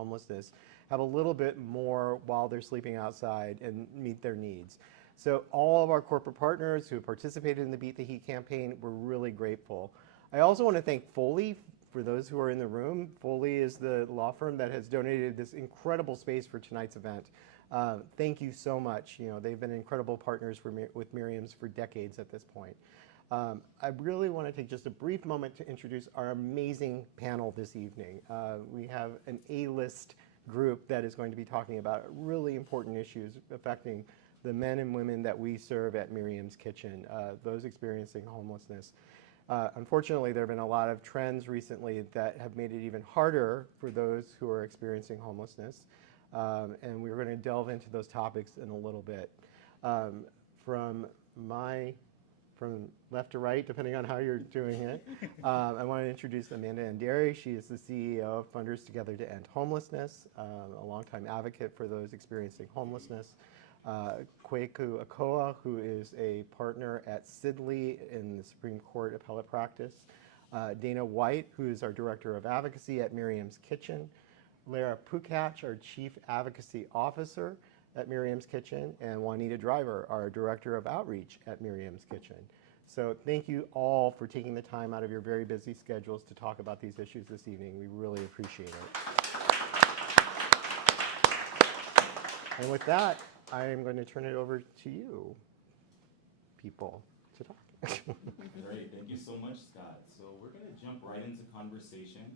homelessness have a little bit more while they're sleeping outside and meet their needs. So all of our corporate partners who have participated in the Beat the Heat campaign, we're really grateful. I also want to thank Foley. For those who are in the room, Foley is the law firm that has donated this incredible space for tonight's event. Thank you so much. You know, they've been incredible partners with Miriam's for decades at this point. I really want to take just a brief moment to introduce our amazing panel this evening. We have an A-list group that is going to be talking about really important issues affecting the men and women that we serve at Miriam's Kitchen, those experiencing homelessness. Unfortunately, there have been a lot of trends recently that have made it even harder for those who are experiencing homelessness. And we're going to delve into those topics in a little bit. From left to right, depending on how you're doing it, I want to introduce Amanda Anderi. She is the CEO of Funders Together to End Homelessness, a longtime advocate for those experiencing homelessness. Kweku Akoa, who is a partner at Sidley in the Supreme Court Appellate Practice. Dana White, who is our Director of Advocacy at Miriam's Kitchen. Lara Pukach, our Chief Advocacy Officer at Miriam's Kitchen. And Juanita Driver, our Director of Outreach at Miriam's Kitchen. So thank you all for taking the time out of your very busy schedules to talk about these issues this evening. We really appreciate it. And with that, I am going to turn it over to you, people, to talk. Great, thank you so much, Scott. So we're going to jump right into conversation.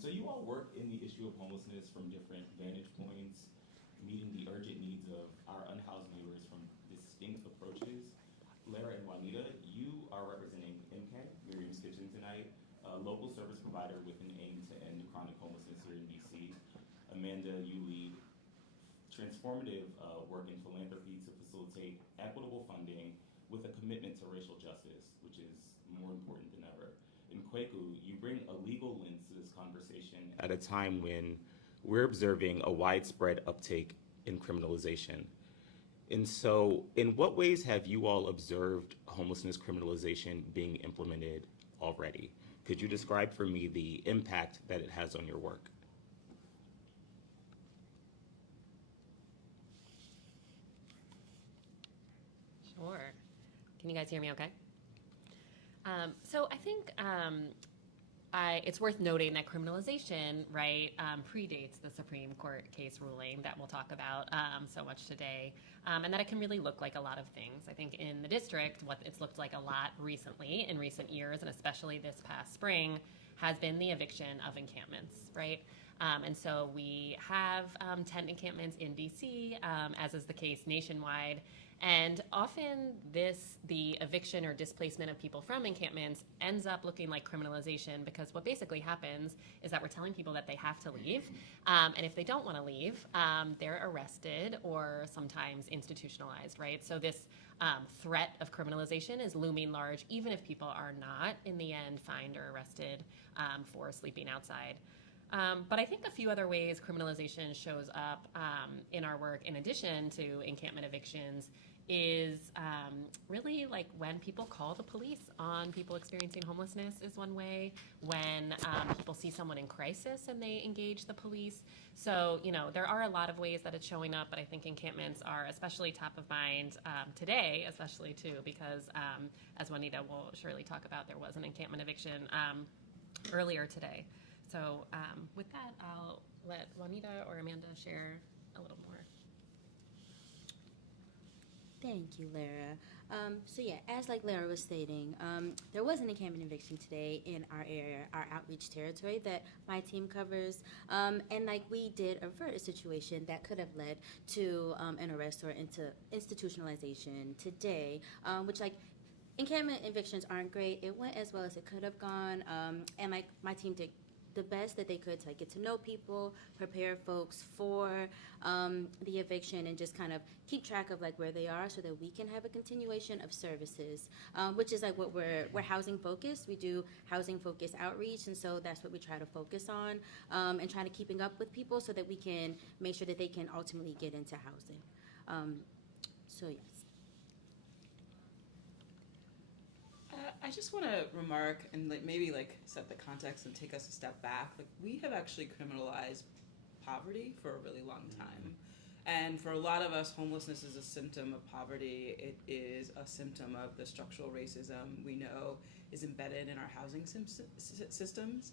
So you all work in the issue of homelessness from different vantage points, meeting the urgent needs of our unhoused neighbors from distinct approaches. Lara and Juanita, you are representing MK, Miriam's Kitchen tonight, a local service provider with an aim to end chronic homelessness here in DC. Amanda, you lead transformative work in philanthropy to facilitate equitable funding with a commitment to racial justice, which is more important than ever. In Kweku, you bring a legal lens to this conversation at a time when we're observing a widespread uptake in criminalization. And so, in what ways have you all observed homelessness criminalization being implemented already? Could you describe for me the impact that it has on your work? Sure. Can you guys hear me okay? So I think it's worth noting that criminalization, right, predates the Supreme Court case ruling that we'll talk about so much today, and that it can really look like a lot of things. I think in the district, what it's looked like a lot recently, in recent years, and especially this past spring, has been the eviction of encampments, right? And so we have tent encampments in DC, as is the case nationwide. And often the eviction or displacement of people from encampments ends up looking like criminalization, because what basically happens is that we're telling people that they have to leave. And if they don't want to leave, they're arrested or sometimes institutionalized, right? So this threat of criminalization is looming large, even if people are not, in the end, fined or arrested for sleeping outside. But I think a few other ways criminalization shows up in our work, in addition to encampment evictions, is really like when people call the police on people experiencing homelessness is one way. When people see someone in crisis and they engage the police. So, you know, there are a lot of ways that it's showing up, but I think encampments are especially top of mind today, especially too, because as Juanita will surely talk about, there was an encampment eviction earlier today. So with that, I'll let Juanita or Amanda share a little more. Thank you, Lara. So yeah, as like Lara was stating, there was an encampment eviction today in our area, our outreach territory that my team covers, and like we did avert a situation that could have led to an arrest or into institutionalization today, which like encampment evictions aren't great. It went as well as it could have gone, and like my team did the best that they could to like get to know people, prepare folks for the eviction, and just kind of keep track of like where they are so that we can have a continuation of services, which is like what we're housing focused. We do housing focused outreach, and so that's what we try to focus on, and trying to keeping up with people so that we can make sure that they can ultimately get into housing. So yes. I just want to remark and like maybe like set the context and take us a step back. Like we have actually criminalized poverty for a really long time. And for a lot of us, homelessness is a symptom of poverty. It is a symptom of the structural racism we know is embedded in our housing systems.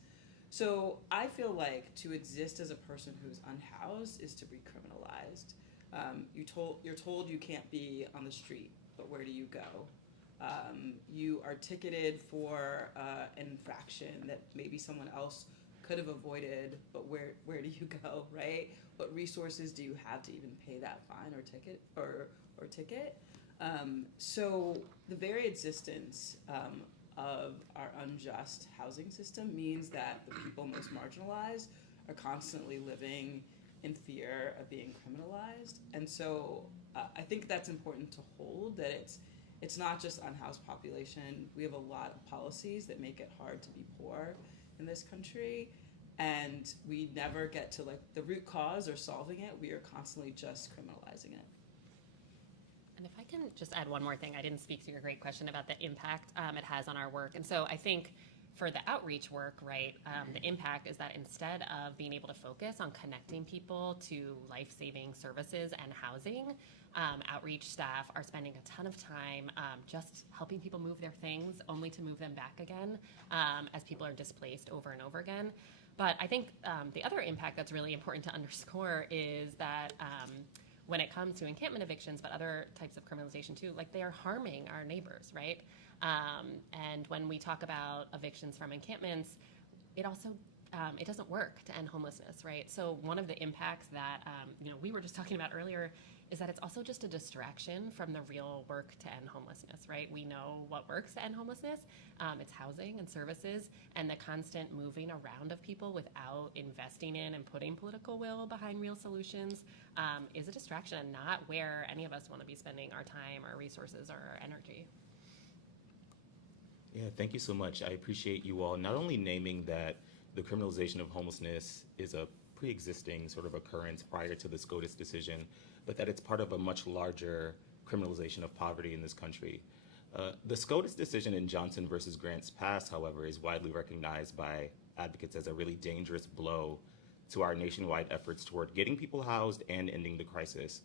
So I feel like to exist as a person who's unhoused is to be criminalized. You're told you can't be on the street, but where do you go? You are ticketed for an infraction that maybe someone else could have avoided, but where do you go, right? What resources do you have to even pay that fine or ticket? So the very existence of our unjust housing system means that the people most marginalized are constantly living in fear of being criminalized. And so I think that's important to hold, that it's not just unhoused population. We have a lot of policies that make it hard to be poor in this country, and we never get to like the root cause or solving it. We are constantly just criminalizing it. And if I can just add one more thing, I didn't speak to your great question about the impact it has on our work. And so I think for the outreach work, right, the impact is that instead of being able to focus on connecting people to life-saving services and housing, outreach staff are spending a ton of time just helping people move their things, only to move them back again as people are displaced over and over again. But I think the other impact that's really important to underscore is that when it comes to encampment evictions, but other types of criminalization too, like they are harming our neighbors, right? And when we talk about evictions from encampments, it also it doesn't work to end homelessness, right? So one of the impacts that we were just talking about earlier is that it's also just a distraction from the real work to end homelessness, right? We know what works to end homelessness. It's housing and services, and the constant moving around of people without investing in and putting political will behind real solutions is a distraction and not where any of us want to be spending our time, our resources, or our energy. Yeah, thank you so much. I appreciate you all not only naming that the criminalization of homelessness is a pre-existing sort of occurrence prior to the SCOTUS decision, but that it's part of a much larger criminalization of poverty in this country. The SCOTUS decision in Johnson versus Grants Pass, however, is widely recognized by advocates as a really dangerous blow to our nationwide efforts toward getting people housed and ending the crisis.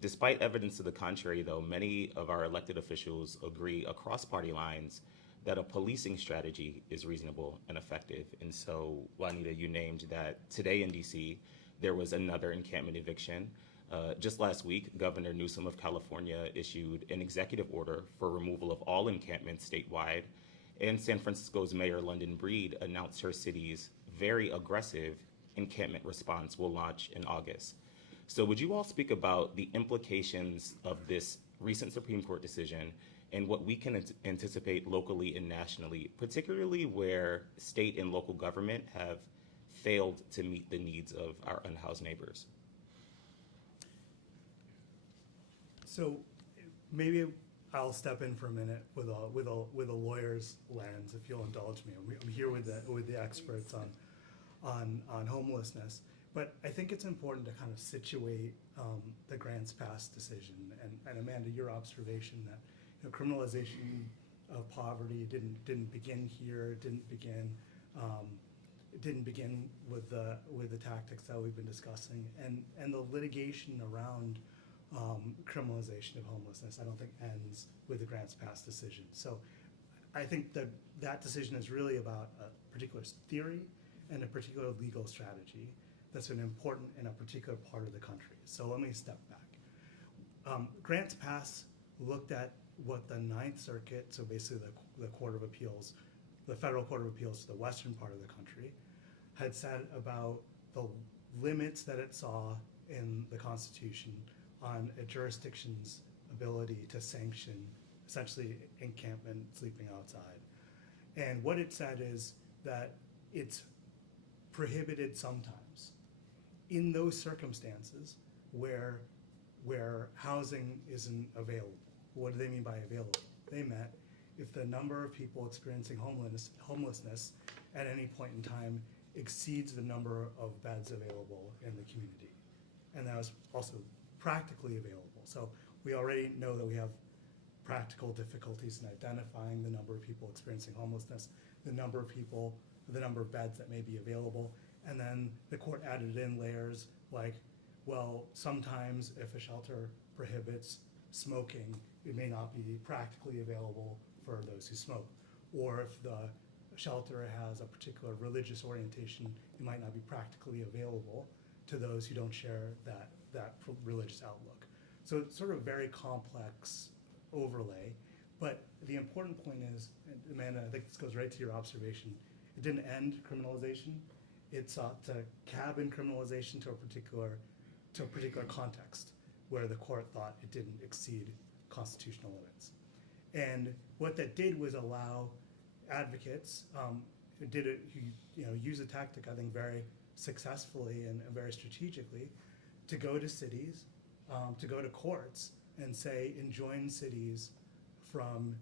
Despite evidence to the contrary, though, many of our elected officials agree across party lines that a policing strategy is reasonable and effective. And so, Juanita, you named that today in DC, there was another encampment eviction. Just last week, Governor Newsom of California issued an executive order for removal of all encampments statewide. And San Francisco's Mayor London Breed announced her city's very aggressive encampment response will launch in August. So would you all speak about the implications of this recent Supreme Court decision and what we can anticipate locally and nationally, particularly where state and local government have failed to meet the needs of our unhoused neighbors? So maybe I'll step in for a minute with a lawyer's lens, if you'll indulge me. I'm here with the experts on homelessness, but I think it's important to kind of situate the Grants Pass decision and Amanda, your observation that criminalization of poverty didn't begin here. It didn't begin with the tactics that we've been discussing, and the litigation around criminalization of homelessness, I don't think ends with the Grants Pass decision. So I think that decision is really about a particular theory and a particular legal strategy that's been important in a particular part of the country. So let me step back. Grants Pass looked at what the Ninth Circuit, so basically the Court of Appeals, the Federal Court of Appeals to the western part of the country, had said about the limits that it saw in the Constitution on a jurisdiction's ability to sanction essentially encampment sleeping outside. And what it said is that it's prohibited sometimes in those circumstances where housing isn't available. What do they mean by available? They meant if the number of people experiencing homelessness at any point in time exceeds the number of beds available in the community. And that was also practically available. So we already know that we have practical difficulties in identifying the number of people experiencing homelessness, the number of beds that may be available, And then the court added in layers like, well, sometimes if a shelter prohibits smoking, it may not be practically available for those who smoke. Or if the shelter has a particular religious orientation, it might not be practically available to those who don't share that religious outlook. So it's sort of very complex overlay. But the important point is, and Amanda, I think this goes right to your observation, it didn't end criminalization. It sought to cabin criminalization to a particular context where the court thought it didn't exceed constitutional limits. And what that did was allow advocates who use a tactic, I think, very successfully and very strategically, to go to cities, to go to courts and say, enjoin cities from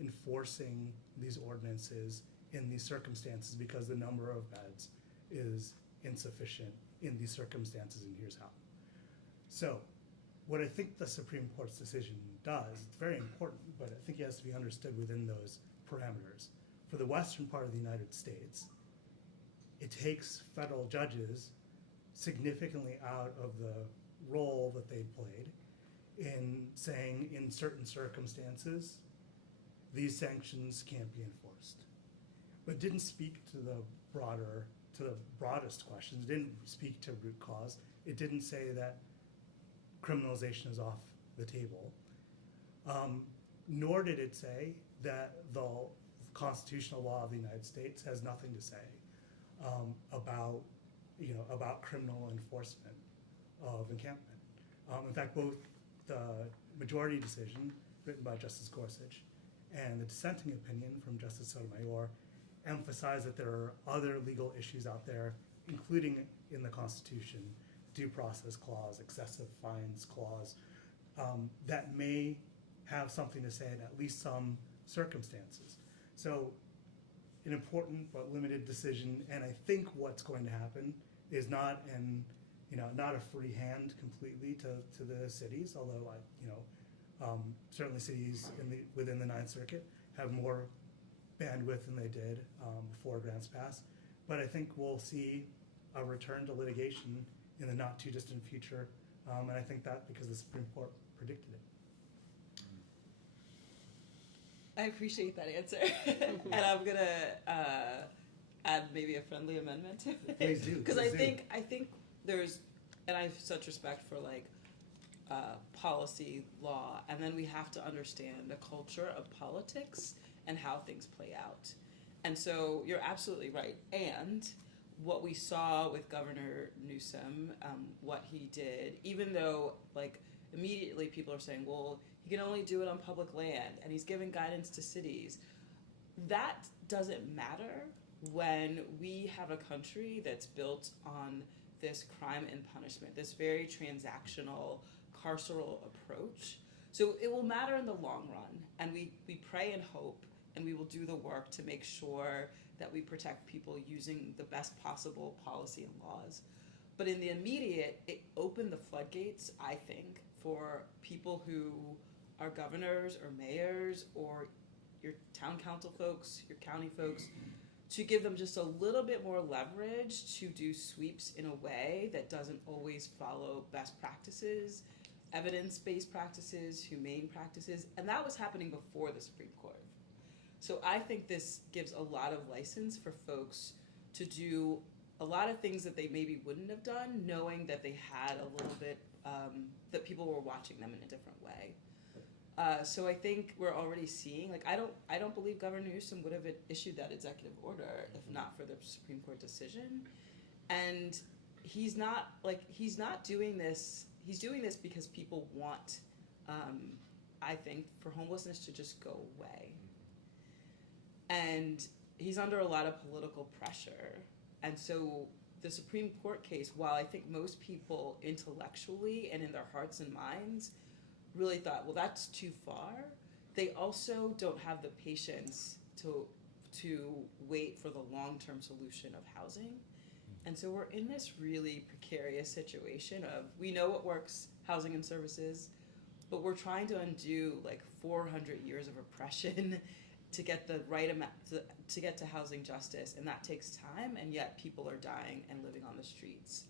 enforcing these ordinances in these circumstances because the number of beds is insufficient in these circumstances, and here's how. So what I think the Supreme Court's decision does, it's very important, but I think it has to be understood within those parameters. For the western part of the United States, it takes federal judges significantly out of the role that they played in saying, in certain circumstances, these sanctions can't be enforced. But it didn't speak to the broadest questions. It didn't speak to root cause. It didn't say that criminalization is off the table. Nor did it say that the constitutional law of the United States has nothing to say about criminal enforcement of encampment. In fact, both the majority decision written by Justice Gorsuch and the dissenting opinion from Justice Sotomayor emphasize that there are other legal issues out there, including in the Constitution, due process clause, excessive fines clause, that may have something to say in at least some circumstances. So an important but limited decision, and I think what's going to happen is not a free hand completely to the cities, although certainly cities within the Ninth Circuit have more bandwidth than they did before grants passed. But I think we'll see a return to litigation in the not too distant future, and I think that because the Supreme Court predicted it. I appreciate that answer, and I'm gonna add maybe a friendly amendment to it. Please do. Because I think there's, and I have such respect for policy, law, and then we have to understand the culture of politics and how things play out. And so you're absolutely right. And what we saw with Governor Newsom, what he did, even though immediately people are saying, well, he can only do it on public land and he's giving guidance to cities. That doesn't matter when we have a country that's built on this crime and punishment, this very transactional, carceral approach. So it will matter in the long run, and we pray and hope, and we will do the work to make sure that we protect people using the best possible policy and laws. But in the immediate, it opened the floodgates, I think, for people who are governors or mayors or your town council folks, your county folks, to give them just a little bit more leverage to do sweeps in a way that doesn't always follow best practices, evidence-based practices, humane practices, and that was happening before the Supreme Court. So I think this gives a lot of license for folks to do a lot of things that they maybe wouldn't have done, knowing that they had a little bit, that people were watching them in a different way. So I think we're already seeing, I don't believe Governor Newsom would have issued that executive order if not for the Supreme Court decision. And he's not doing this, he's doing this because people want, I think, for homelessness to just go away. And he's under a lot of political pressure. And so the Supreme Court case, while I think most people intellectually and in their hearts and minds really thought, well, that's too far, they also don't have the patience to wait for the long-term solution of housing. And so we're in this really precarious situation of, we know what works, housing and services, but we're trying to undo 400 years of oppression to get the right amount to get to housing justice, and that takes time, and yet people are dying and living on the streets.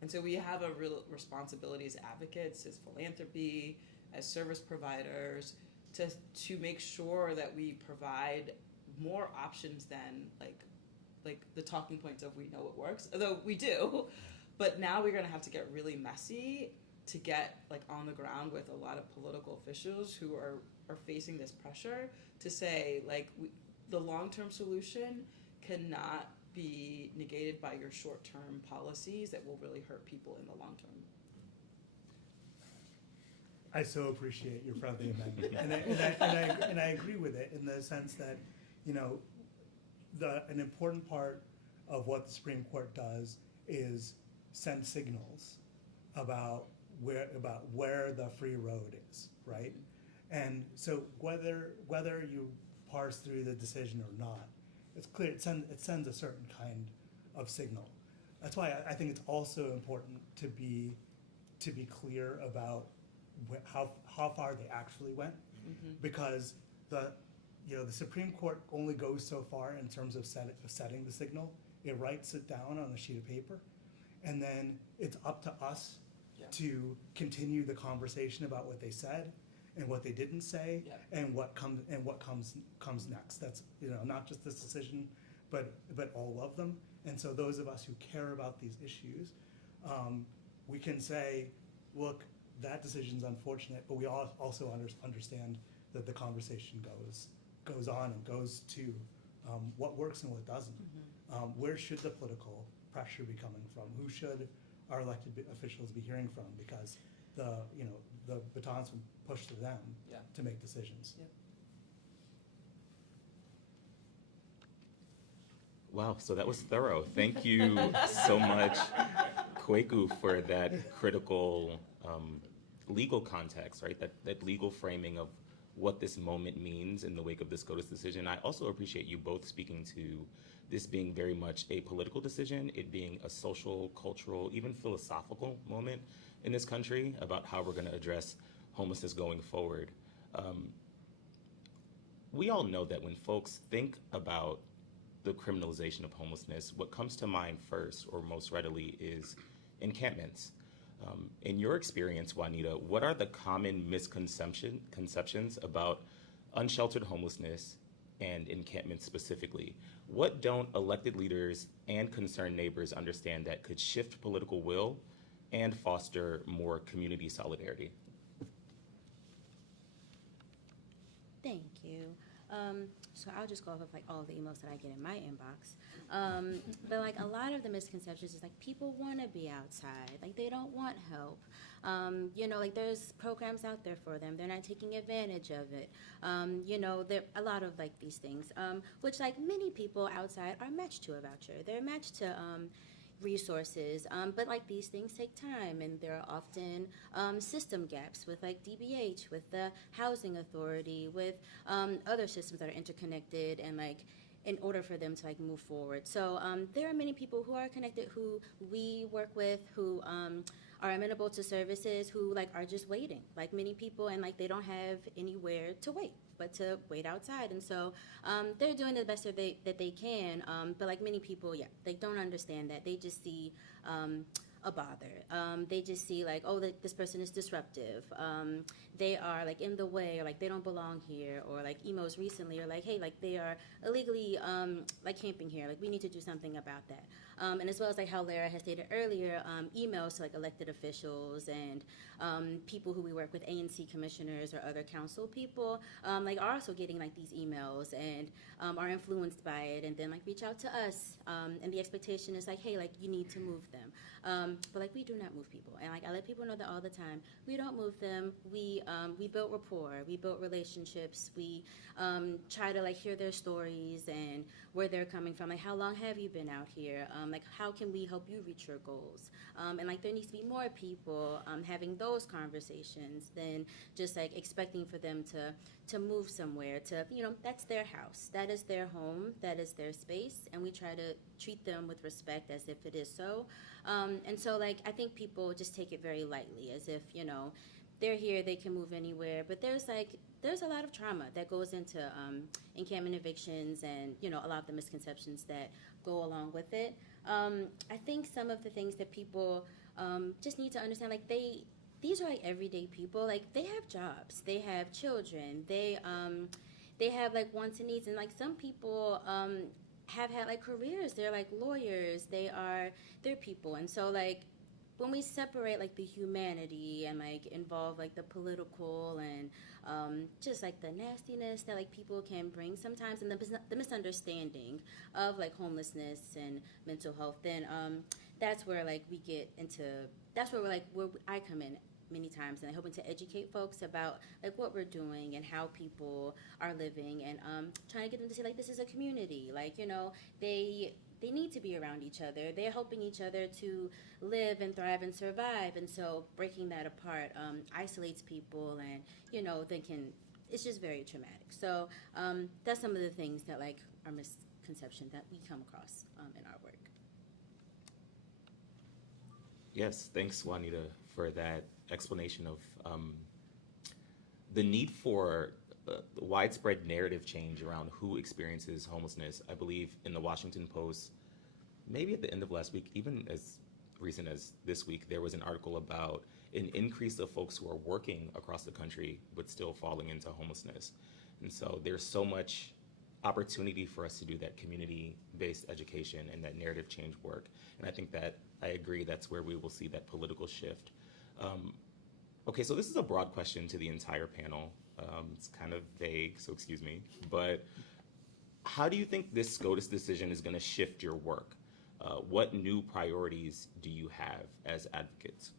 And so we have a real responsibility as advocates, as philanthropy, as service providers, to make sure that we provide more options than like the talking points of we know it works, although we do. But now we're going to have to get really messy to get like on the ground with a lot of political officials who are facing this pressure to say like the long-term solution cannot be negated by your short-term policies that will really hurt people in the long term. I so appreciate your friendly amendment, and I agree with it in the sense that, you know, an important part of what the Supreme Court does is send signals about where the free road is, right? And so whether you parse through the decision or not, it's clear it sends a certain kind of signal. That's why I think it's also important to be clear about how far they actually went, because the Supreme Court only goes so far in terms of setting the signal. It writes it down on a sheet of paper, and then it's up to us to continue the conversation about what they said and what they didn't say, and what comes next. That's, you know, not just this decision, but all of them. And so those of us who care about these issues, we can say, look, that decision's unfortunate, but we also understand that the conversation goes on and goes to what works and what doesn't. Where should the political pressure be coming from? Who should our elected officials be hearing from? Because the batons will push to them to make decisions. Wow, so that was thorough. Thank you so much, Kweku, for that critical legal context, right? That legal framing of what this moment means in the wake of this SCOTUS decision. I also appreciate you both speaking to this being very much a political decision, it being a social, cultural, even philosophical moment in this country about how we're going to address homelessness going forward. We all know that when folks think about the criminalization of homelessness, what comes to mind first or most readily is encampments. In your experience, Juanita, what are the common misconceptions about unsheltered homelessness and encampments specifically? What don't elected leaders and concerned neighbors understand that could shift political will and foster more community solidarity? Thank you. So I'll just go off of like all the emails that I get in my inbox. But like a lot of the misconceptions is like people want to be outside, like they don't want help. Like there's programs out there for them. They're not taking advantage of it. There a lot of like these things, which like many people outside are matched to a voucher. They're matched to resources, but like these things take time, and there are often system gaps with like DBH, with the housing authority, with other systems that are interconnected, and like in order for them to like move forward. So there are many people who are connected, who we work with, who are amenable to services, who like are just waiting, like many people, and like they don't have anywhere to wait but to wait outside. And so they're doing the best that they can, but like many people, they don't understand that. They just see a bother. They just see like, oh, this person is disruptive. They are like in the way, or like they don't belong here, or like emails recently are like, hey, like they are illegally like camping here. Like we need to do something about that. And as well as like how Lara has stated earlier, emails to like elected officials and people who we work with, ANC commissioners or other council people, like are also getting like these emails and are influenced by it, and then like reach out to us. And the expectation is like, hey, like you need to move them. But like we do not move people, and like I let people know that all the time. We don't move them. We build rapport. We build relationships. We try to like hear their stories and where they're coming from. Like how long have you been out here? Like how can we help you reach your goals? And like there needs to be more people having those conversations than just like expecting for them to move somewhere. To that's their house. That is their home. That is their space, and we try to treat them with respect as if it is so. And so like I think people just take it very lightly, as if they're here, they can move anywhere. But there's a lot of trauma that goes into encampment evictions, and a lot of the misconceptions that go along with it. I think some of the things that people just need to understand, like these are like everyday people. Like they have jobs, they have children, they have like wants and needs, and like some people have had like careers. They're like lawyers. They're people, and so like when we separate like the humanity and like involve like the political and just like the nastiness that like people can bring sometimes, and the misunderstanding of like homelessness and mental health, then that's where like we get into, that's where where I come in many times, and hoping to educate folks about like what we're doing and how people are living, and trying to get them to see like this is a community, like they need to be around each other. They're helping each other to live and thrive and survive, and so breaking that apart isolates people, and it's just very traumatic. So that's some of the things that like are misconception that we come across in our work. Yes, thanks, Juanita, for that explanation of the need for widespread narrative change around who experiences homelessness. I believe in the Washington Post, maybe at the end of last week, even as recent as this week, there was an article about an increase of folks who are working across the country but still falling into homelessness. And so there's so much opportunity for us to do that community-based education and that narrative change work. And I think that I agree that's where we will see that political shift. Okay, so this is a broad question to the entire panel. It's kind of vague, so excuse me. But how do you think this SCOTUS decision is going to shift your work? What new priorities do you have as advocates?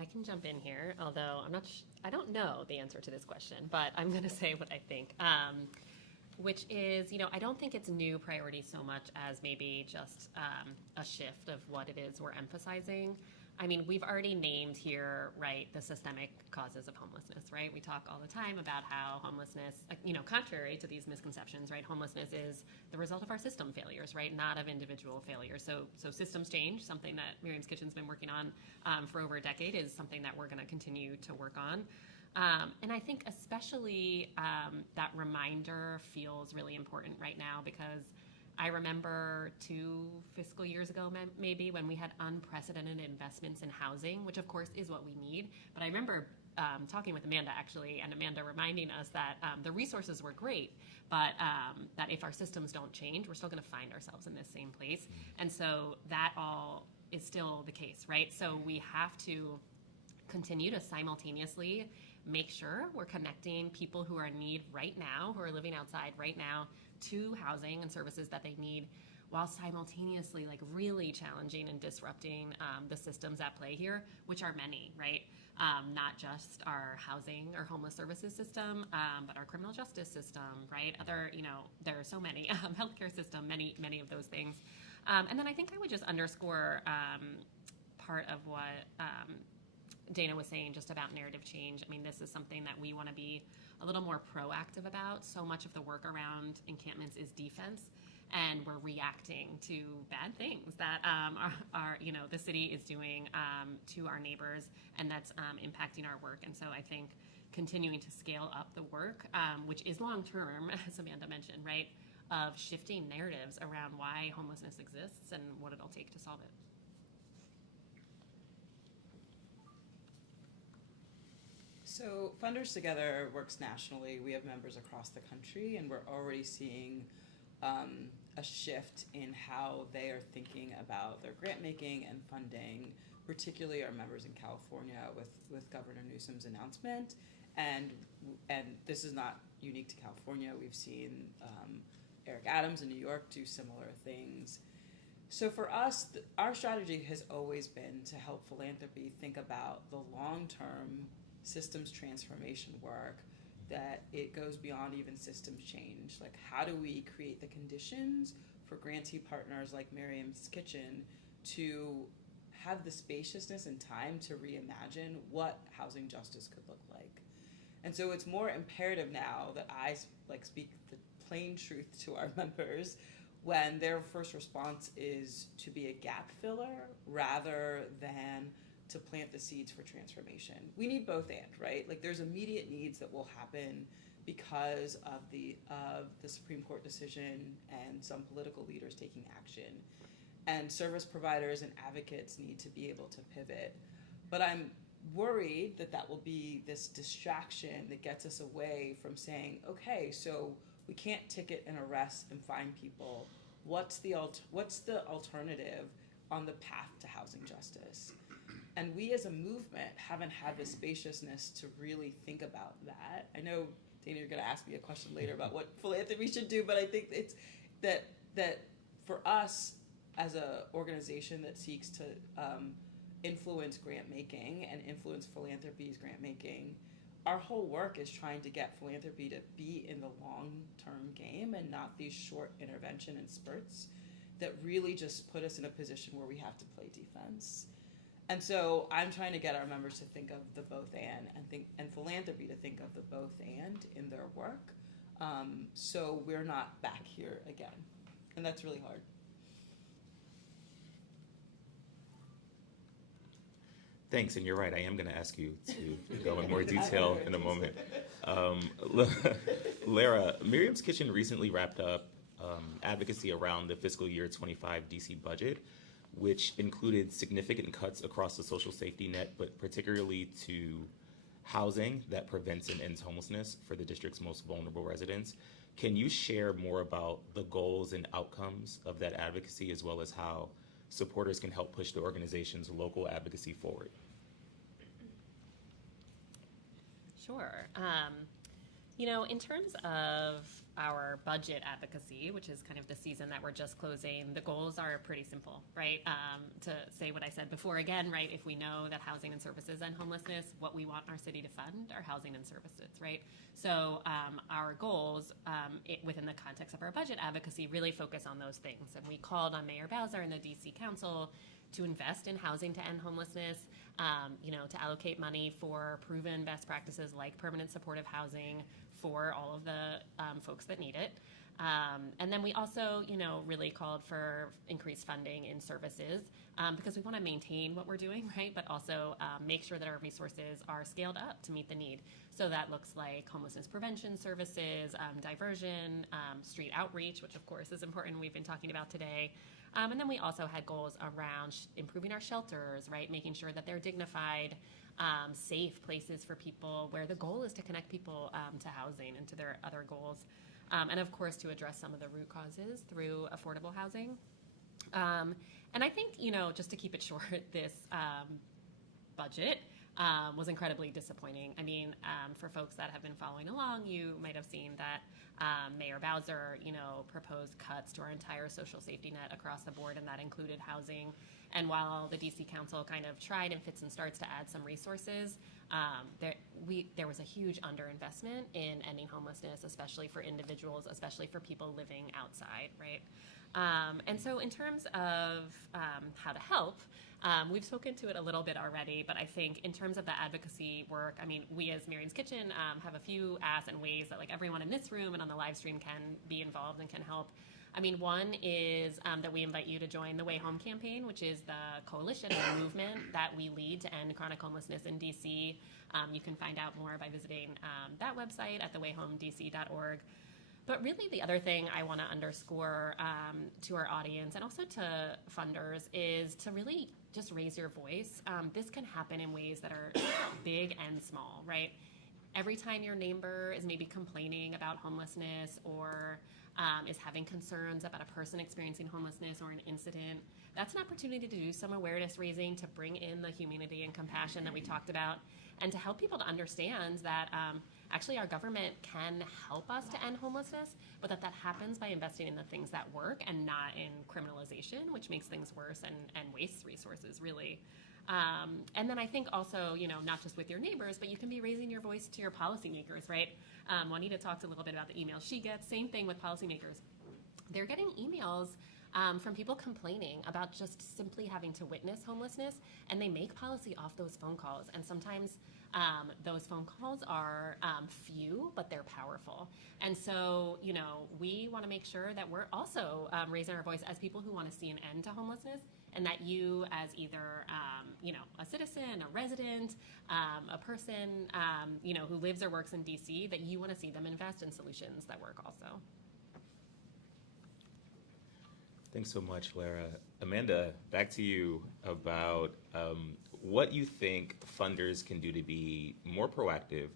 I can jump in here, although I don't know the answer to this question, but I'm going to say what I think, which is, I don't think it's new priority so much as maybe just a shift of what it is we're emphasizing. I mean, we've already named here, right, the systemic causes of homelessness, right? We talk all the time about how homelessness, contrary to these misconceptions, right, homelessness is the result of our system failures, right, not of individual failures. So systems change, something that Miriam's Kitchen's been working on for over a decade, is something that we're going to continue to work on. And I think especially that reminder feels really important right now, because I remember 2 fiscal years ago, maybe, when we had unprecedented investments in housing, which of course is what we need. But I remember talking with Amanda, actually, and Amanda reminding us that the resources were great, but that if our systems don't change, we're still going to find ourselves in this same place. And so that all is still the case, right? So we have to continue to simultaneously make sure we're connecting people who are in need right now, who are living outside right now, to housing and services that they need, while simultaneously like really challenging and disrupting the systems at play here, which are many, right? Not just our housing or homeless services system, but our criminal justice system, right? Other, there are so many, healthcare system, many of those things. And then I think I would just underscore part of what Dana was saying just about narrative change. I mean, this is something that we want to be a little more proactive about. So much of the work around encampments is defense, and we're reacting to bad things that the city is doing to our neighbors, and that's impacting our work. And so I think continuing to scale up the work, which is long-term, as Amanda mentioned, right, of shifting narratives around why homelessness exists and what it'll take to solve it. So Funders Together works nationally. We have members across the country, and we're already seeing a shift in how they are thinking about their grant making and funding, particularly our members in California with Governor Newsom's announcement. And this is not unique to California. We've seen Eric Adams in New York do similar things. So for us, our strategy has always been to help philanthropy think about the long-term systems transformation work, that it goes beyond even systems change. Like, how do we create the conditions for grantee partners like Miriam's Kitchen to have the spaciousness and time to reimagine what housing justice could look like? And so it's more imperative now that I speak the plain truth to our members, when their first response is to be a gap filler rather than to plant the seeds for transformation. We need both and, right? Like there's immediate needs that will happen because of the Supreme Court decision and some political leaders taking action. And service providers and advocates need to be able to pivot. But I'm worried that that will be this distraction that gets us away from saying, okay, so we can't ticket and arrest and fine people. What's the alternative on the path to housing justice? And we as a movement haven't had the spaciousness to really think about that. I know, Dana, you're going to ask me a question later about what philanthropy should do, but I think it's that for us as an organization that seeks to influence grant making and influence philanthropy's grant making, our whole work is trying to get philanthropy to be in the long-term game and not these short intervention and spurts that really just put us in a position where we have to play defense. And so I'm trying to get our members to think of the both and philanthropy to think of the both and in their work, so we're not back here again. And that's really hard. Thanks, and you're right. I am going to ask you to go in more detail in a moment. Lara, Miriam's Kitchen recently wrapped up advocacy around the fiscal year 25 DC budget, which included significant cuts across the social safety net, but particularly to housing that prevents and ends homelessness for the district's most vulnerable residents. Can you share more about the goals and outcomes of that advocacy, as well as how supporters can help push the organization's local advocacy forward? Sure. In terms of our budget advocacy, which is kind of the season that we're just closing, the goals are pretty simple, right? To say what I said before again, right? If we know that housing and services and homelessness, what we want our city to fund are housing and services, right? So our goals within the context of our budget advocacy really focus on those things. And we called on Mayor Bowser and the DC Council to invest in housing to end homelessness, to allocate money for proven best practices like permanent supportive housing for all of the folks that need it. And then we also, really called for increased funding in services because we want to maintain what we're doing, right? But also make sure that our resources are scaled up to meet the need. So that looks like homelessness prevention services, diversion, street outreach, which of course is important, we've been talking about today. And then we also had goals around improving our shelters, right? Making sure that they're dignified, safe places for people, where the goal is to connect people to housing and to their other goals. And of course, to address some of the root causes through affordable housing. And I think, just to keep it short, this budget was incredibly disappointing. I mean, for folks that have been following along, you might have seen that Mayor Bowser, proposed cuts to our entire social safety net across the board, and that included housing. And while the DC Council kind of tried in fits and starts to add some resources, there was a huge underinvestment in ending homelessness, especially for individuals, especially for people living outside, right? And so in terms of how to help, we've spoken to it a little bit already, but I think in terms of the advocacy work, I mean, we as Miriam's Kitchen have a few asks and ways that everyone in this room and on the live stream can be involved and can help. I mean, one is that we invite you to join the Way Home campaign, which is the coalition and movement that we lead to end chronic homelessness in DC. You can find out more by visiting that website at thewayhomedc.org. But really the other thing I want to underscore to our audience and also to funders is to really just raise your voice. This can happen in ways that are big and small, right? Every time your neighbor is maybe complaining about homelessness or is having concerns about a person experiencing homelessness or an incident, that's an opportunity to do some awareness raising, to bring in the humanity and compassion that we talked about, and to help people to understand that actually our government can help us to end homelessness, but that happens by investing in the things that work and not in criminalization, which makes things worse and wastes resources, really. And then I think also, not just with your neighbors, but you can be raising your voice to your policymakers, right? Juanita talked a little bit about the emails she gets. Same thing with policymakers. They're getting emails from people complaining about just simply having to witness homelessness, and they make policy off those phone calls. And sometimes Those phone calls are few, but they're powerful. And so, we want to make sure that we're also raising our voice as people who want to see an end to homelessness, and that you, as either, a citizen, a resident, a person, who lives or works in DC, that you want to see them invest in solutions that work also. Thanks so much, Lara. Amanda, back to you about what you think funders can do to be more proactive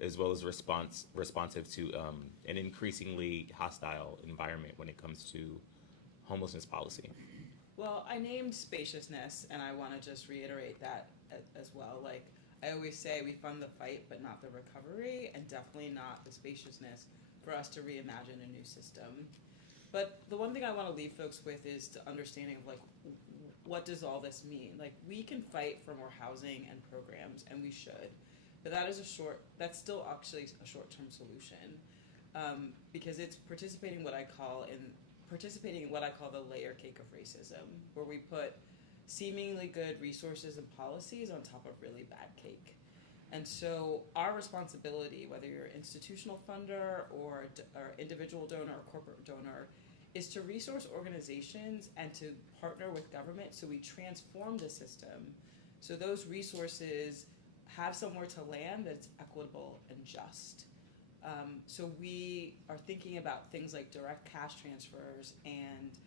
as well as responsive to an increasingly hostile environment when it comes to homelessness policy. Well, I named spaciousness, and I want to just reiterate that as well. Like I always say, we fund the fight, but not the recovery, and definitely not the spaciousness for us to reimagine a new system. But the one thing I want to leave folks with is the understanding of like, what does all this mean? Like, we can fight for more housing and programs, and we should, but that's still actually a short-term solution, because it's participating in what I call the layer cake of racism, where we put seemingly good resources and policies on top of really bad cake. And so our responsibility, whether you're an institutional funder or individual donor or corporate donor, is to resource organizations and to partner with government so we transform the system so those resources have somewhere to land that's equitable and just. So we are thinking about things like direct cash transfers and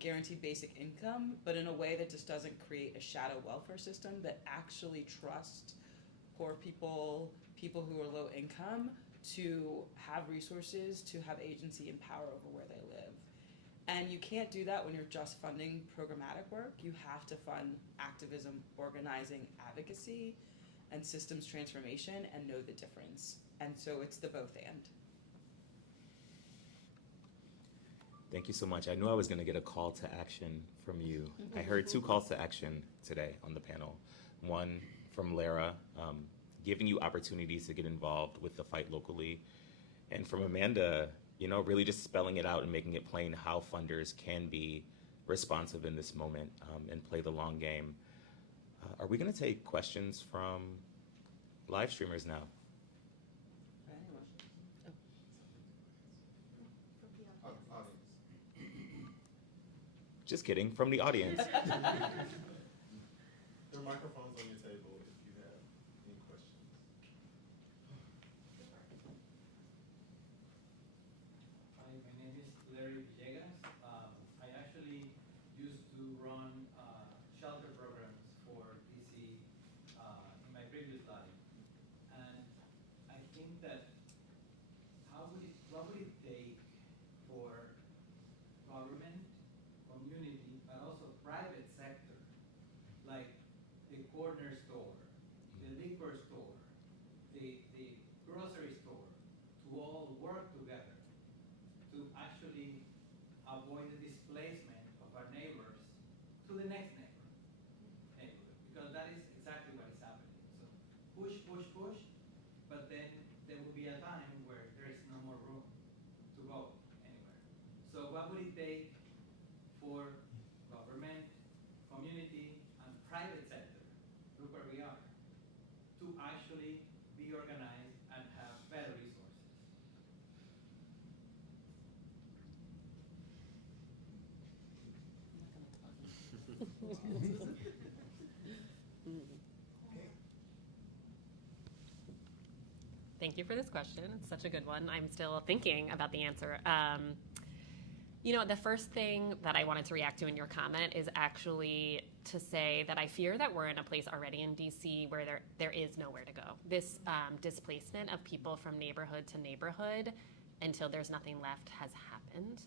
guaranteed basic income, but in a way that just doesn't create a shadow welfare system, that actually trusts poor people, people who are low income, to have resources, to have agency and power over where they live. And you can't do that when you're just funding programmatic work. You have to fund activism, organizing, advocacy, and systems transformation, and know the difference. And so it's the both and. Thank you so much. I knew I was going to get a call to action from you. I heard 2 calls to action today on the panel. One from Lara, giving you opportunities to get involved with the fight locally. And from Amanda, really just spelling it out and making it plain how funders can be responsive in this moment and play the long game. Are we going to take questions from live streamers now? Just kidding, from the audience. There are microphones on your table if you have any questions. Hi, my name is Larry Villegas. I actually used to run shelter programs for DC in my previous life. And I think that what would it take for government, community, but also private sector, like the corner store, the liquor store, the grocery store, to all work together to actually avoid the displacement of our neighbors to the next neighborhood, because that is exactly what is happening. So push, push, push, but then there will be a time where there is no more room to go anywhere. So what would it take for government, community, and private sector, look where we are, to actually be organized and have better resources? Thank you for this question. It's such a good one. I'm still thinking about the answer. The first thing that I wanted to react to in your comment is actually to say that I fear that we're in a place already in DC where there is nowhere to go. This displacement of people from neighborhood to neighborhood until there's nothing left has happened.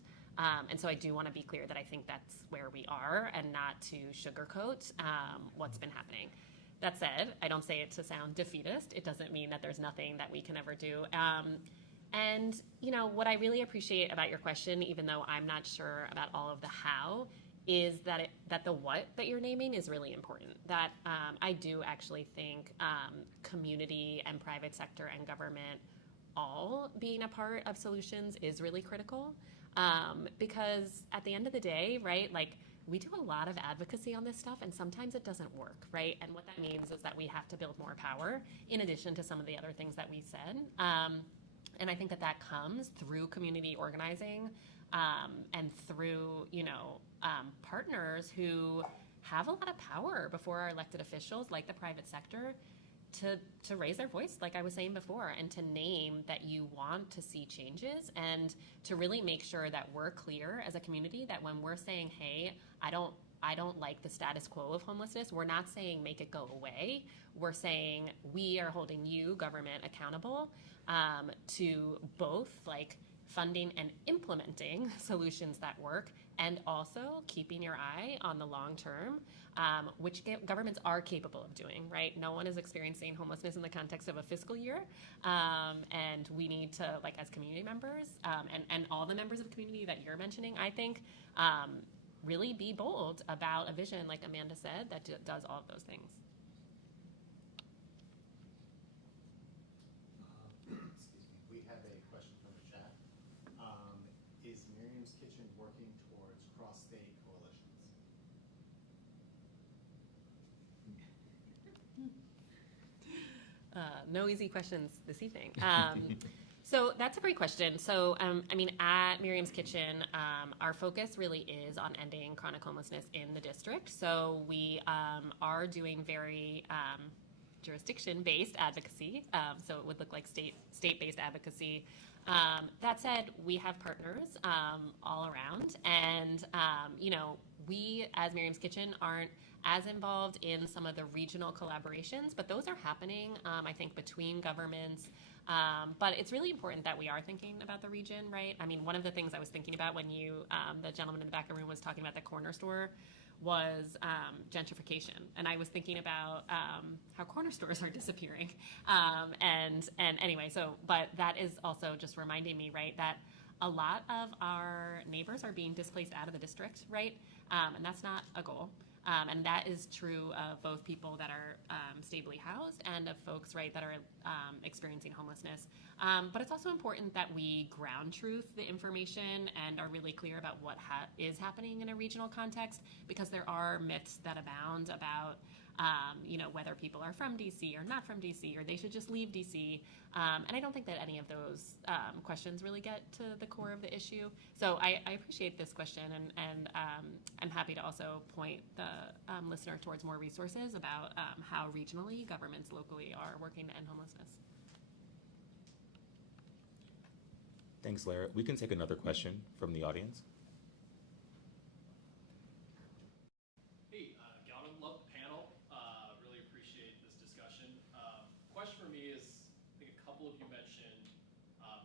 And so I do want to be clear that I think that's where we are, and not to sugarcoat what's been happening. That said, I don't say it to sound defeatist. It doesn't mean that there's nothing that we can ever do. And what I really appreciate about your question, even though I'm not sure about all of the how, is that the what that you're naming is really important. That I do actually think community and private sector and government all being a part of solutions is really critical. Because at the end of the day, right, like we do a lot of advocacy on this stuff and sometimes it doesn't work, right? And what that means is that we have to build more power in addition to some of the other things that we said. And I think that that comes through community organizing and through, partners who have a lot of power before our elected officials, like the private sector, to raise their voice, like I was saying before, and to name that you want to see changes and to really make sure that we're clear as a community that when we're saying, hey, I don't like the status quo of homelessness, we're not saying make it go away. We're saying we are holding you, government, accountable to both like funding and implementing solutions that work and also keeping your eye on the long term, which governments are capable of doing, right? No one is experiencing homelessness in the context of a fiscal year. And we need to, like as community members and all the members of the community that you're mentioning, I think, really be bold about a vision, like Amanda said, that does all of those things. Excuse me. We have a question from the chat. Is Miriam's Kitchen working towards cross-state coalitions? No easy questions this evening. So that's a great question. So, at Miriam's Kitchen, our focus really is on ending chronic homelessness in the district. So we are doing very jurisdiction-based advocacy. So it would look like state-based advocacy. That said, we have partners all around, and we as Miriam's Kitchen aren't as involved in some of the regional collaborations, but those are happening, I think, between governments. But it's really important that we are thinking about the region, right? I mean, one of the things I was thinking about when the gentleman in the back of the room was talking about the corner store was gentrification. And I was thinking about how corner stores are disappearing. And anyway, but that is also just reminding me, right, that a lot of our neighbors are being displaced out of the district, right? And that's not a goal. And that is true of both people that are stably housed and of folks, right, that are experiencing homelessness. But it's also important that we ground truth the information and are really clear about what is happening in a regional context, because there are myths that abound about whether people are from DC or not from DC, or they should just leave DC. And I don't think that any of those questions really get to the core of the issue. So I appreciate this question, and I'm happy to also point the listener towards more resources about how regionally governments locally are working to end homelessness. Thanks, Lara. We can take another question from the audience. Question for me is, I think a couple of you mentioned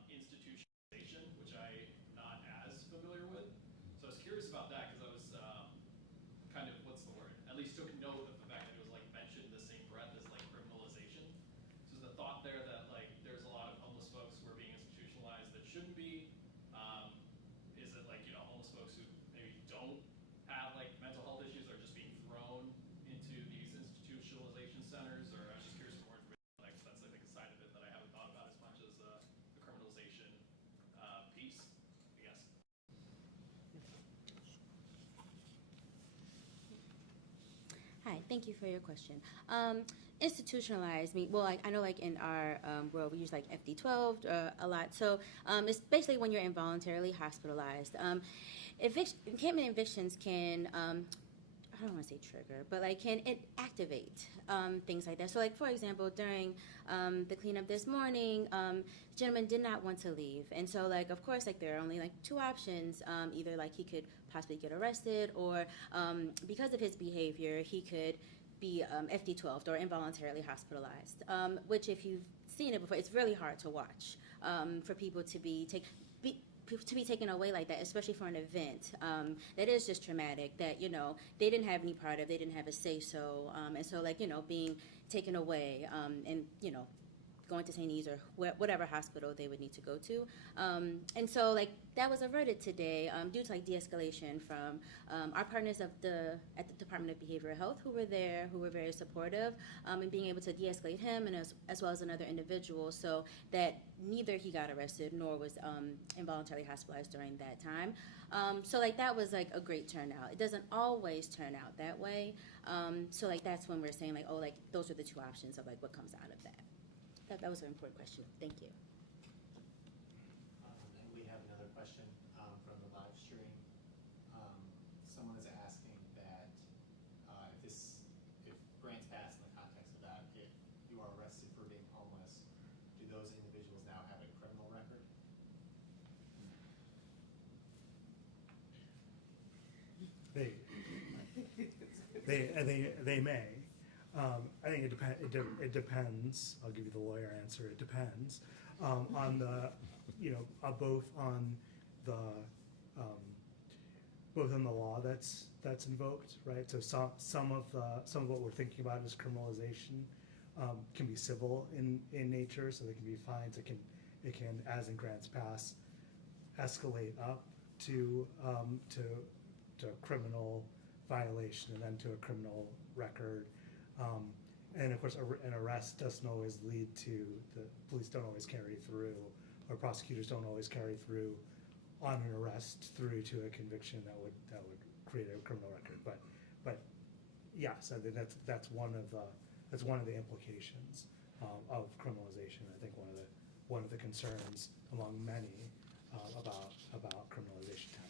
institutionalization, which I'm not as familiar with. So I was curious about that because I was kind of, what's the word? At least took note of the fact that it was like mentioned in the same breath as like criminalization. So is the thought there that like there's a lot of homeless folks who are being institutionalized that shouldn't be? Is it like, homeless folks who maybe don't have like mental health issues are just being thrown into these institutionalization centers? Or I was just curious for more information. That's I think a side of it that I haven't thought about as much as the criminalization piece, I guess. Hi, thank you for your question. Institutionalized, I know like in our world we use like FD12 a lot. So it's basically when you're involuntarily hospitalized. Encampment evictions can, I don't want to say trigger, but like can it activate things like that. So like for example, during the cleanup this morning, the gentleman did not want to leave, and so like of course like there are only like two options. Either like he could possibly get arrested, or because of his behavior he could be FD12'd or involuntarily hospitalized. Which if you've seen it before, it's really hard to watch for people to be taken away like that, especially for an event that is just traumatic, that they didn't have any part of, they didn't have a say so, and so like being taken away and going to St. E's or whatever hospital they would need to go to. And so like that was averted today due to like de-escalation from our partners at the Department of Behavioral Health who were there, who were very supportive, and being able to de-escalate him and as well as another individual so that neither he got arrested nor was involuntarily hospitalized during that time. So like that was like a great turnout. It doesn't always turn out that way. So like that's when we're saying like, oh, like those are the two options of like what comes out of that. That was an important question. Thank you. And we have another question from the live stream. Someone is asking that if grants pass in the context of that, if you are arrested for being homeless, do those individuals now have a criminal record? They may. I think it depends. I'll give you the lawyer answer. It depends on the, both on the law that's invoked, right? So some of what we're thinking about is criminalization can be civil in nature, so they can be fines. It can, as in grants pass, escalate up to criminal violation and then to a criminal record. And of course, an arrest doesn't always lead to, the police don't always carry through, or prosecutors don't always carry through on an arrest through to a conviction that would create a criminal record. But yes, I think that's one of the implications of criminalization. I think one of the concerns among many about criminalization tactics.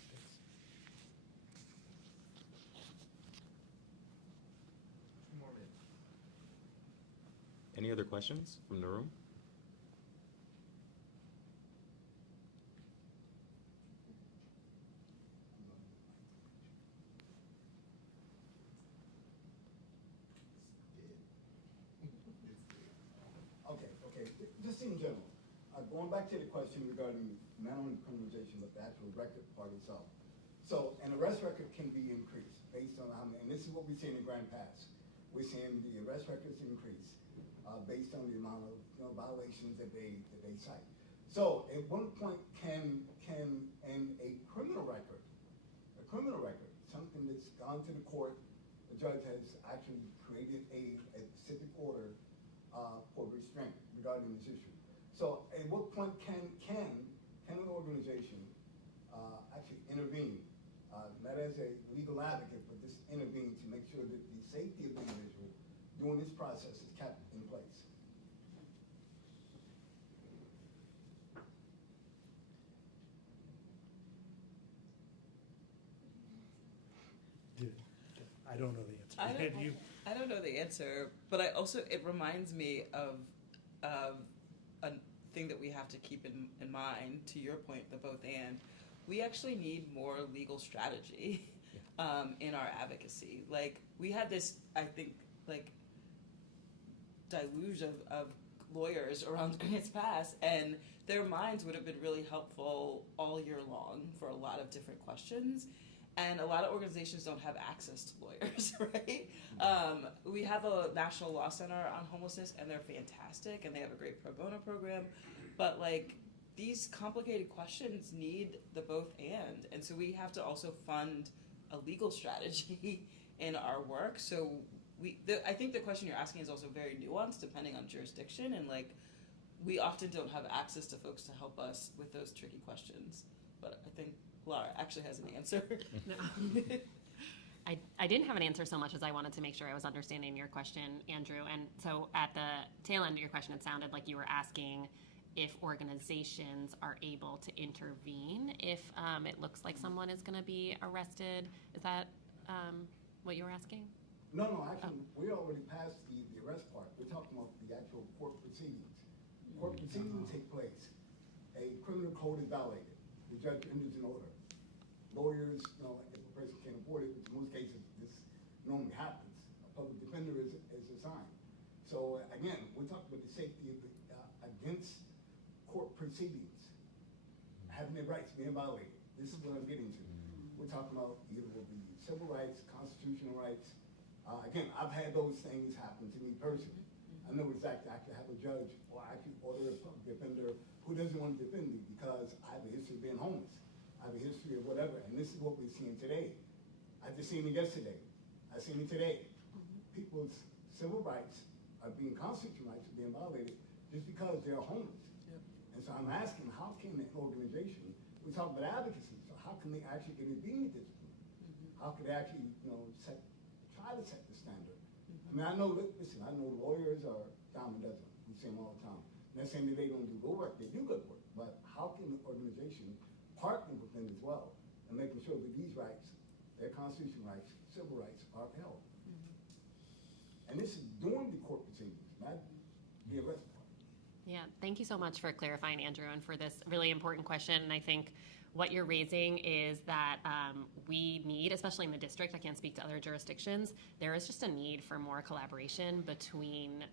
Any other questions from the room? Okay. Just in general, going back to the question regarding not only criminalization but the actual record part itself. So an arrest record can be increased based on how many, and this is what we see in the Grand Pass. We're seeing the arrest records increase based on the amount of violations that they cite. So at one point, can a criminal record, something that's gone to the court, the judge has actually created a specific order for restraint regarding this issue. So at what point can an organization actually intervene, not as a legal advocate, but just intervene to make sure that the safety of the individual during this process is kept in place? I don't know the answer. I don't know the answer, but it reminds me of a thing that we have to keep in mind, to your point, the both and. We actually need more legal strategy in our advocacy. Like, we had this, I think, like, deluge of lawyers around Grants Pass, and their minds would have been really helpful all year long for a lot of different questions. And a lot of organizations don't have access to lawyers, right? We have a National Law Center on homelessness, and they're fantastic, and they have a great pro bono program. But like, these complicated questions need the both and so we have to also fund a legal strategy in our work. So I think the question you're asking is also very nuanced depending on jurisdiction, and like, we often don't have access to folks to help us with those tricky questions. But I think Laura actually has an answer. No. I didn't have an answer so much as I wanted to make sure I was understanding your question, Andrew. And so at the tail end of your question, it sounded like you were asking if organizations are able to intervene if it looks like someone is going to be arrested. Is that what you were asking? No, actually, we already passed the arrest part. We're talking about the actual court proceedings. Court proceedings take place. A criminal code is violated. The judge enters an order. Lawyers, if a person can't afford it, which in most cases this normally happens, a public defender is assigned. So again, we're talking about the safety of against court proceedings, having their rights being violated. This is what I'm getting to. We're talking about either will be civil rights, constitutional rights. Again, I've had those things happen to me personally. I know exactly, I could have a judge or I could order a public defender who doesn't want to defend me because I have a history of being homeless. I have a history of whatever, and this is what we're seeing today. I just seen it yesterday. I seen it today. People's civil rights are being, constitutional rights are being violated just because they're homeless. And so I'm asking, how can an organization, we talk about advocacy, so how can they actually get it being disciplined? How can they actually, try to set the standard? I mean, I know, listen, I know lawyers are dime a dozen. We see them all the time. Not saying that they don't do good work, they do good work, but how can the organization partner with them as well and making sure that these rights, their constitutional rights, civil rights are upheld? And this is during the court proceedings, not the arrest part. Yeah, thank you so much for clarifying, Andrew, and for this really important question. And I think what you're raising is that we need, especially in the district, I can't speak to other jurisdictions, there is just a need for more collaboration between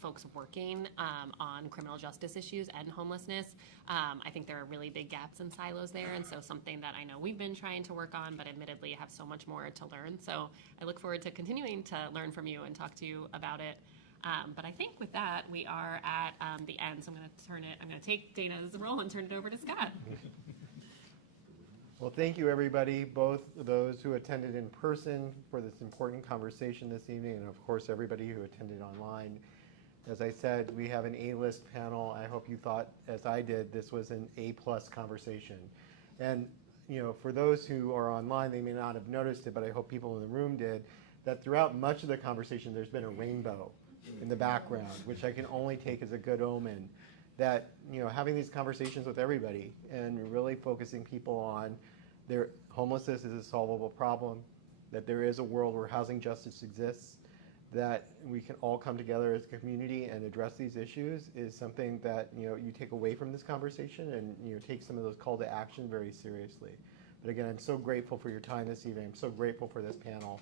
folks working on criminal justice issues and homelessness. I think there are really big gaps and silos there, and so something that I know we've been trying to work on, but admittedly have so much more to learn. So I look forward to continuing to learn from you and talk to you about it. But I think with that, we are at the end, so I'm going to take Dana's role and turn it over to Scott. Well, thank you, everybody, both those who attended in person for this important conversation this evening, and of course, everybody who attended online. As I said, we have an A-list panel. I hope you thought, as I did, this was an A-plus conversation. And for those who are online, they may not have noticed it, but I hope people in the room did, that throughout much of the conversation, there's been a rainbow in the background, which I can only take as a good omen. That having these conversations with everybody and really focusing people on their homelessness is a solvable problem, that there is a world where housing justice exists, that we can all come together as a community and address these issues is something that you take away from this conversation and take some of those call to action very seriously. But again, I'm so grateful for your time this evening. I'm so grateful for this panel.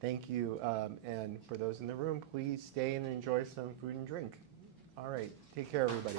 Thank you, and for those in the room, please stay and enjoy some food and drink. All right, take care, everybody.